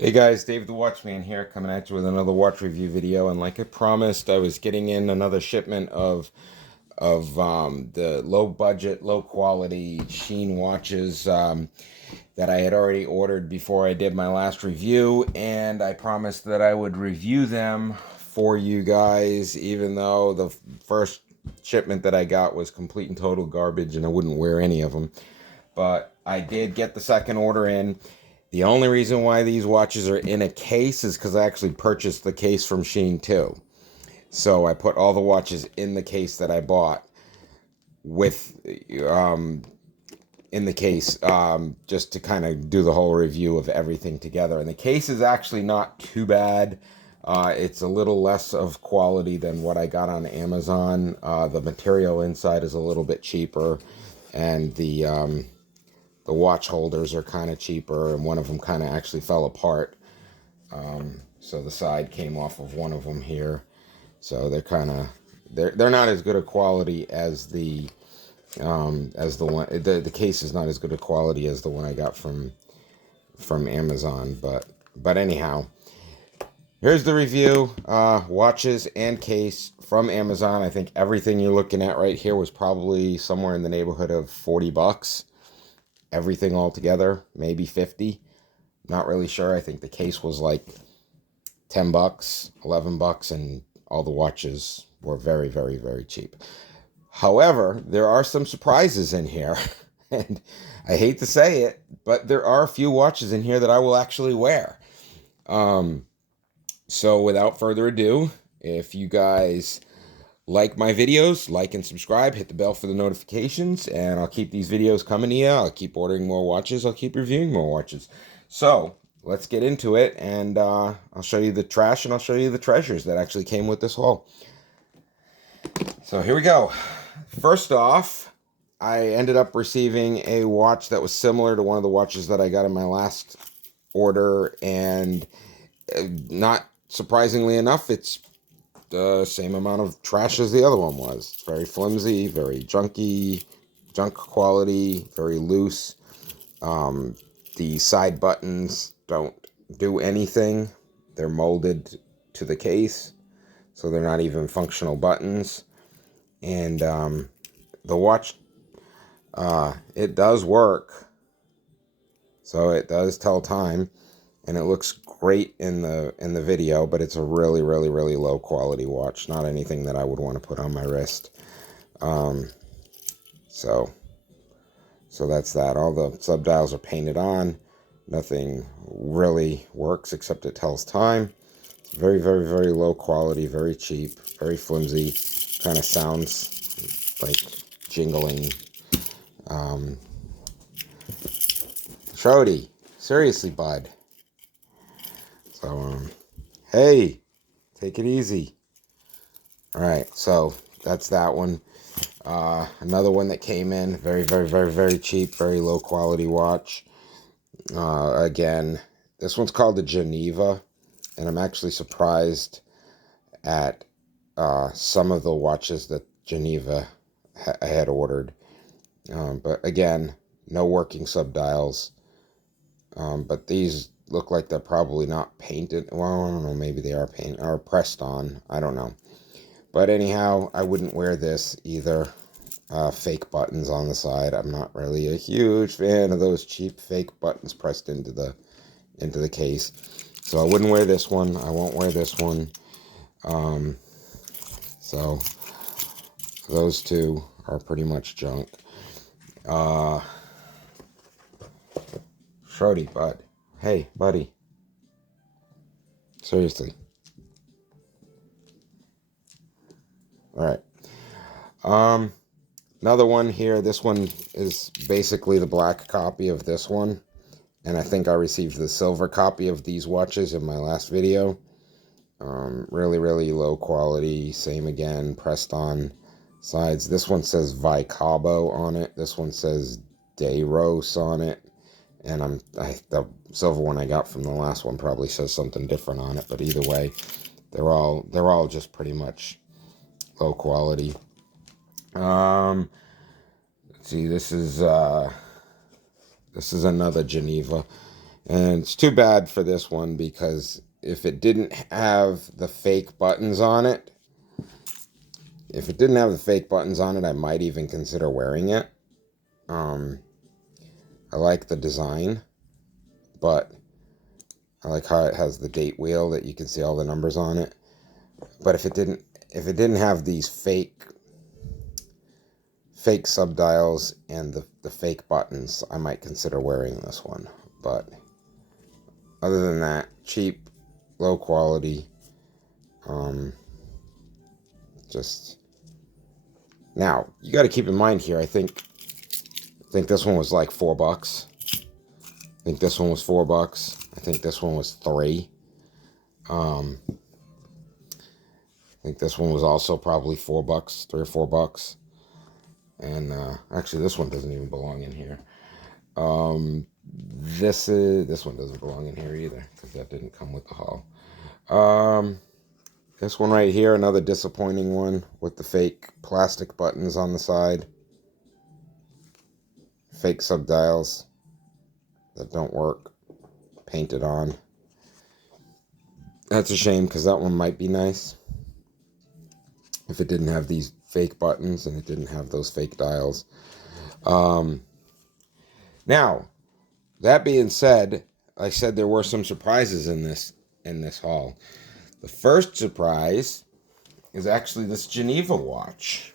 Hey guys, Dave the Watchman here, coming at you with another watch review video. And like I promised, I was getting in another shipment of the low budget, low quality Shein watches that I had already ordered before I did my last review, and I promised that I would review them for you guys, even though the first shipment that I got was complete and total garbage, and I wouldn't wear any of them. But I did get the second order in. The only reason why these watches are in a case is because I actually purchased the case from Shein too. So I put all the watches in the case that I bought with in the case just to kind of do the whole review of everything together. And the case is actually not too bad. It's a little less of quality than what I got on Amazon. The material inside is a little bit cheaper, and the watch holders are kind of cheaper, and one of them kind of actually fell apart. So the side came off of one of them here. So they're not as good a quality as the one. The case is not as good a quality as the one I got from Amazon. But anyhow, here's the review. Watches and case from Amazon. I think everything you're looking at right here was probably somewhere in the neighborhood of $40. Everything all together, maybe 50. Not really sure. I think the case was like $10, $11, and all the watches were very, very, very cheap. However, there are some surprises in here, and I hate to say it, but there are a few watches in here that I will actually wear. So without further ado, if you guys like my videos, like and subscribe, hit the bell for the notifications, and I'll keep these videos coming to you. I'll keep ordering more watches. I'll keep reviewing more watches. So let's get into it, and I'll show you the trash and I'll show you the treasures that actually came with this haul. So here we go. First off, I ended up receiving a watch that was similar to one of the watches that I got in my last order, and not surprisingly enough, it's the same amount of trash as the other one was. It's very flimsy, very junky, junk quality, very loose. The side buttons don't do anything. They're molded to the case, so they're not even functional buttons. And the watch, it does work, so it does tell time, and it looks great in the video, but it's a really, really, really low quality watch. Not anything that I would want to put on my wrist. So that's that. All the subdials are painted on. Nothing really works except it tells time. It's very, very, very low quality, very cheap, very flimsy. Kind of sounds like jingling. Shody, seriously, bud. So, hey, take it easy. All right, so that's that one. Another one that came in, very, very, very, very cheap, very low quality watch. Again, this one's called the Geneva, and I'm actually surprised at some of the watches that Geneva I had ordered. But again, no working subdials. But these look like they're probably not painted. Well, I don't know, maybe they are painted or pressed on. I don't know. But anyhow, I wouldn't wear this either. Fake buttons on the side. I'm not really a huge fan of those cheap fake buttons pressed into the case. So I wouldn't wear this one. I won't wear this one. So those two are pretty much junk. Shorty, bud. Hey, buddy. Seriously. All right. Another one here. This one is basically the black copy of this one. And I think I received the silver copy of these watches in my last video. Really, really low quality. Same again, pressed on sides. This one says Vicabo on it. This one says Dayros on it. And the silver one I got from the last one probably says something different on it. But either way, they're all just pretty much low quality. Let's see, this is another Geneva, And it's too bad for this one because if it didn't have the fake buttons on it, I might even consider wearing it. I like the design, but I like how it has the date wheel that you can see all the numbers on it. But if it didn't have these fake subdials and the fake buttons, I might consider wearing this one. But other than that, cheap, low quality. Just now you got to keep in mind here. I think this one was like $4. I think this one was $4. I think this one was $3. I think this one was also probably $4, $3 or $4. And actually, this one doesn't even belong in here. This one doesn't belong in here either because that didn't come with the haul. This one right here, another disappointing one with the fake plastic buttons on the side. Fake subdials that don't work. Painted on. That's a shame because that one might be nice if it didn't have these fake buttons and it didn't have those fake dials. Now, that being said, I said there were some surprises in this haul. The first surprise is actually this Geneva watch.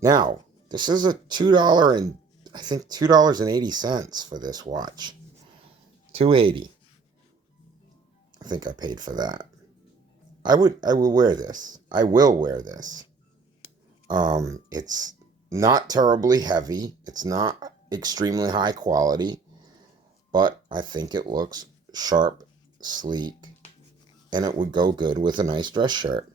Now, this is a $2.80 for this watch. $2.80. I think I paid for that. I will wear this. I will wear this. It's not terribly heavy. It's not extremely high quality, but I think it looks sharp, sleek, and it would go good with a nice dress shirt.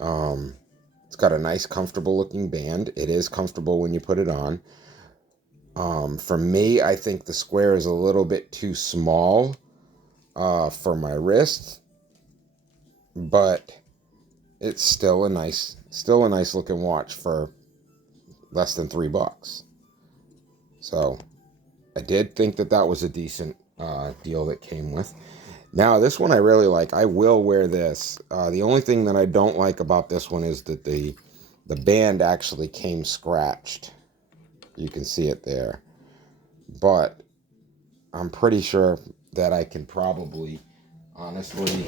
It's got a nice, comfortable looking band. It is comfortable when you put it on. For me, I think the square is a little bit too small for my wrist, but it's still a nice looking watch for less than $3. So I did think that was a decent deal that came with. Now, this one I really like. I will wear this. The only thing that I don't like about this one is that the band actually came scratched. You can see it there. But I'm pretty sure that I can probably, honestly,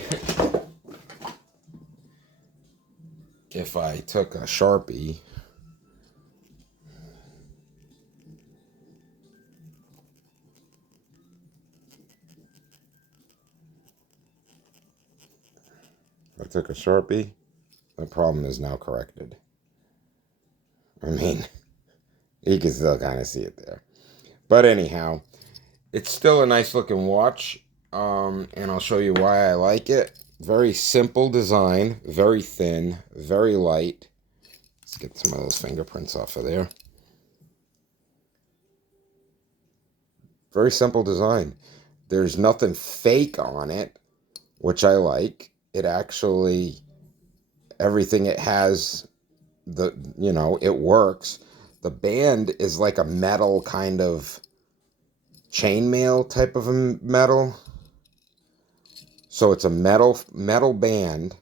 if I took a Sharpie, the problem is now corrected. I mean, you can still kind of see it there. But anyhow, it's still a nice looking watch, and I'll show you why I like it. Very simple design, very thin, very light. Let's get some of those fingerprints off of there. Very simple design. There's nothing fake on it, which I like. It actually, everything it has, it works. The band is like a metal kind of chainmail type of a metal. So it's a metal band.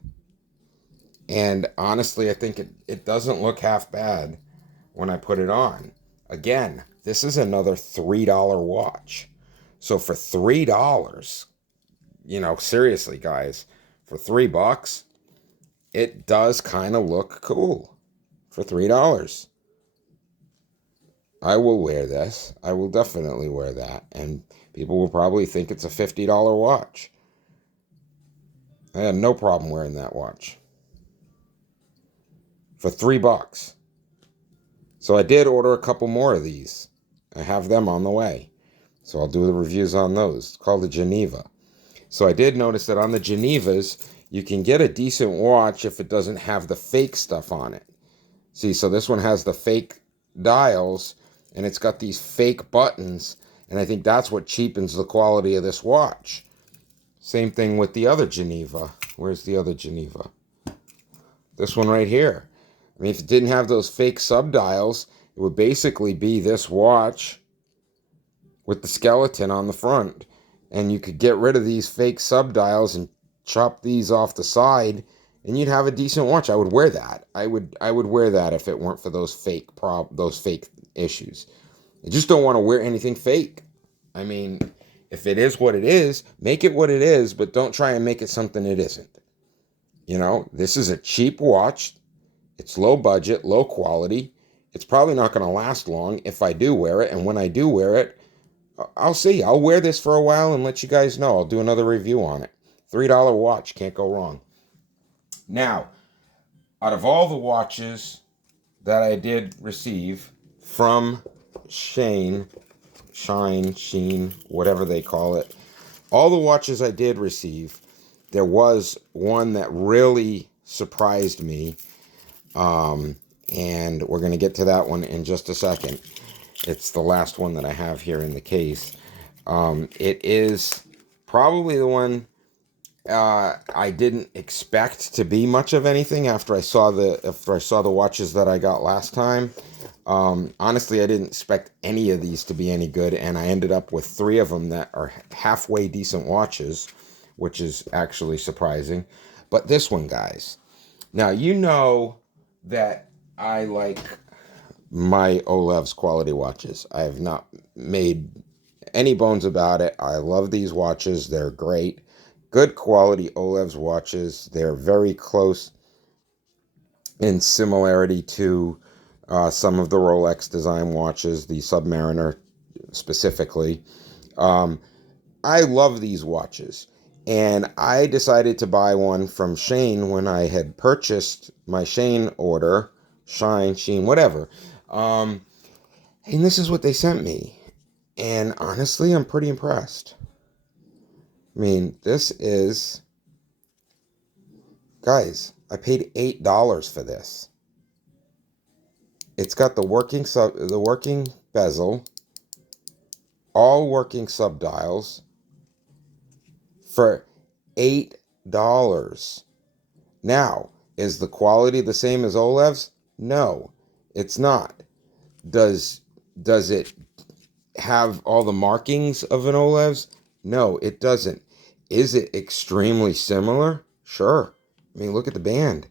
And honestly, I think it doesn't look half bad when I put it on. Again, this is another $3 watch. So for $3, seriously, guys, for $3, it does kind of look cool for $3. I will wear this. I will definitely wear that. And people will probably think it's a $50 watch. I had no problem wearing that watch. For $3. So I did order a couple more of these. I have them on the way. So I'll do the reviews on those. It's called the Geneva. So I did notice that on the Genevas, you can get a decent watch if it doesn't have the fake stuff on it. See, so this one has the fake dials, and it's got these fake buttons, and I think that's what cheapens the quality of this watch. Same thing with the other Geneva. Where's the other Geneva? This one right here. I mean, if it didn't have those fake subdials, it would basically be this watch with the skeleton on the front. And you could get rid of these fake subdials and chop these off the side, and you'd have a decent watch. I would wear that. I would wear that if it weren't for those fake issues. I just don't want to wear anything fake. I mean, if it is what it is, make it what it is, but don't try and make it something it isn't. You know, this is a cheap watch. It's low budget, low quality. It's probably not going to last long if I do wear it. And when I do wear it, I'll see. I'll wear this for a while and let you guys know. I'll do another review on it. $3 watch. Can't go wrong. Now, out of all the watches that I did receive from shein, whatever they call it, all the watches I did receive, there was one that really surprised me. And we're going to get to that one in just a second. It's the last one that I have here in the case. It is probably the one I didn't expect to be much of anything after I saw the watches that I got last time. Honestly, I didn't expect any of these to be any good, and I ended up with 3 of them that are halfway decent watches, which is actually surprising. But this one, guys. Now, you know that I like my Olevs quality watches. I have not made any bones about it. I love these watches. They're great. Good quality Olevs watches. They're very close in similarity to some of the Rolex design watches, the Submariner specifically. I love these watches. And I decided to buy one from shein when I had purchased my shein order. Shein, whatever. And this is what they sent me. And honestly, I'm pretty impressed. I mean, this is... Guys, I paid $8 for this. It's got the working bezel, all working subdials, for $8. Now, is the quality the same as Olevs? No, it's not. Does it have all the markings of an Olevs? No, it doesn't. Is it extremely similar? Sure. I mean, look at the band.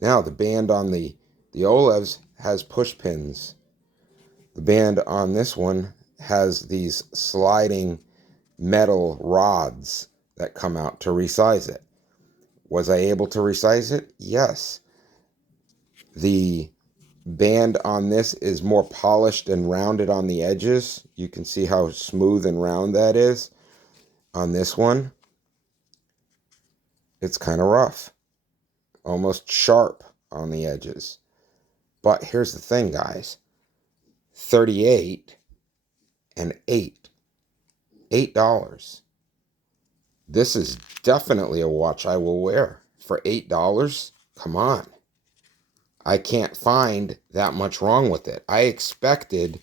Now, the band on the Olevs has push pins. The band on this one has these sliding metal rods that come out to resize it. Was I able to resize it? Yes. The band on this is more polished and rounded on the edges. You can see how smooth and round that is. On this one, it's kind of rough, almost sharp on the edges. But here's the thing, guys. 38 and $8. This is definitely a watch I will wear. For $8, come on. I can't find that much wrong with it. I expected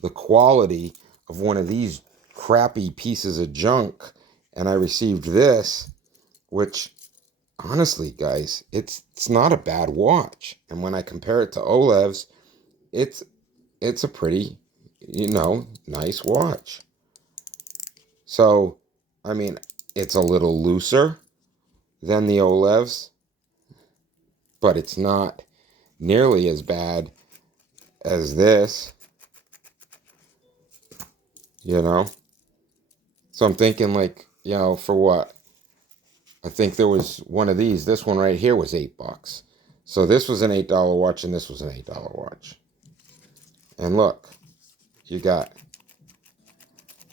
the quality of one of these crappy pieces of junk, and I received this, which, honestly, guys, it's not a bad watch. And when I compare it to Olevs, it's a pretty, nice watch. So, I mean, it's a little looser than the Olevs, but it's not nearly as bad as this, So I'm thinking, for what? I think there was one of these. This one right here was $8. So this was an $8 watch, and this was an $8 watch. And look, you got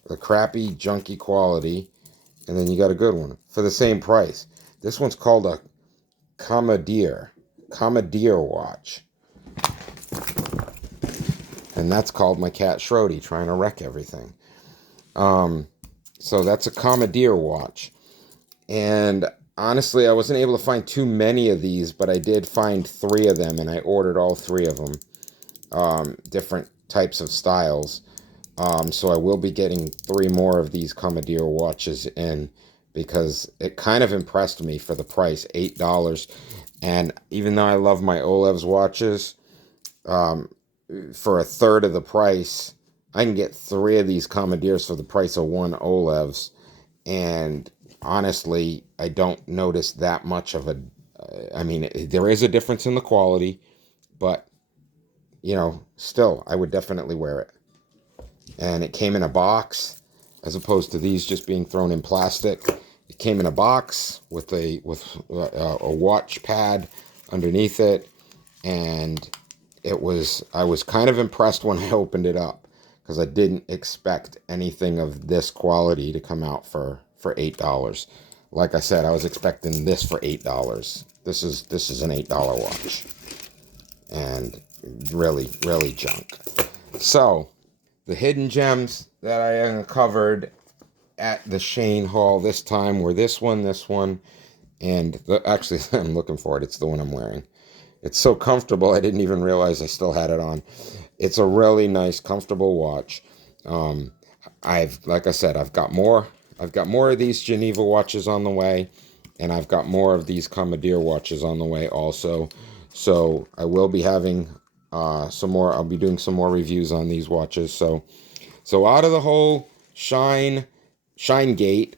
the crappy, junky quality, and then you got a good one for the same price. This one's called a Comudir watch. And that's called my cat Shrody trying to wreck everything. So that's a Comudir watch. And honestly, I wasn't able to find too many of these, but I did find 3 of them, and I ordered all 3 of them. Different types of styles. So I will be getting 3 more of these Comudir watches in, because it kind of impressed me for the price, $8. And even though I love my Olevs watches, for a third of the price, I can get 3 of these Comudirs for the price of 1 Olevs, and honestly, I don't notice that much of a, I mean, there is a difference in the quality, but, you know, still, I would definitely wear it. And it came in a box, as opposed to these just being thrown in plastic. It came in a box with a watch pad underneath it, and I was kind of impressed when I opened it up, because I didn't expect anything of this quality to come out for $8. Like I said, I was expecting this for $8. This is an $8 watch, and really junk. So the hidden gems that I uncovered at the Shein haul this time were this one, and actually I'm looking for it. It's the one I'm wearing. It's so comfortable, I didn't even realize I still had it on. It's a really nice, comfortable watch. Like I said, I've got more of these Geneva watches on the way, and I've got more of these Comudir watches on the way also. So I will be having some more. I'll be doing some more reviews on these watches. So out of the whole shein gate,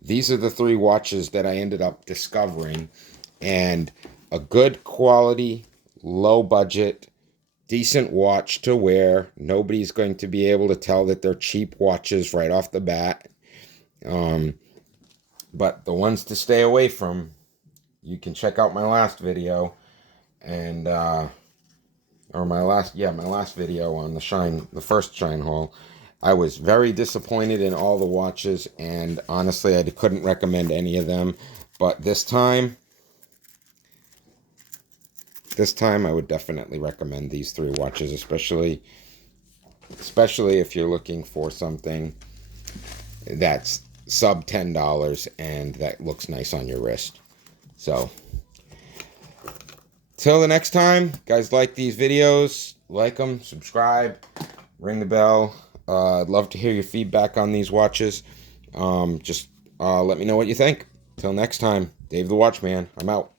these are the 3 watches that I ended up discovering, and a good quality, low budget, decent watch to wear. Nobody's going to be able to tell that they're cheap watches right off the bat. But the ones to stay away from, you can check out my last video, and my last video on the first Shein haul. I was very disappointed in all the watches, and honestly, I couldn't recommend any of them. But this time I would definitely recommend these 3 watches, especially if you're looking for something that's sub $10 and that looks nice on your wrist. So till the next time, guys, like these videos, like them, subscribe, ring the bell. I'd love to hear your feedback on these watches. Just let me know what you think. Till next time, Dave the Watchman, I'm out.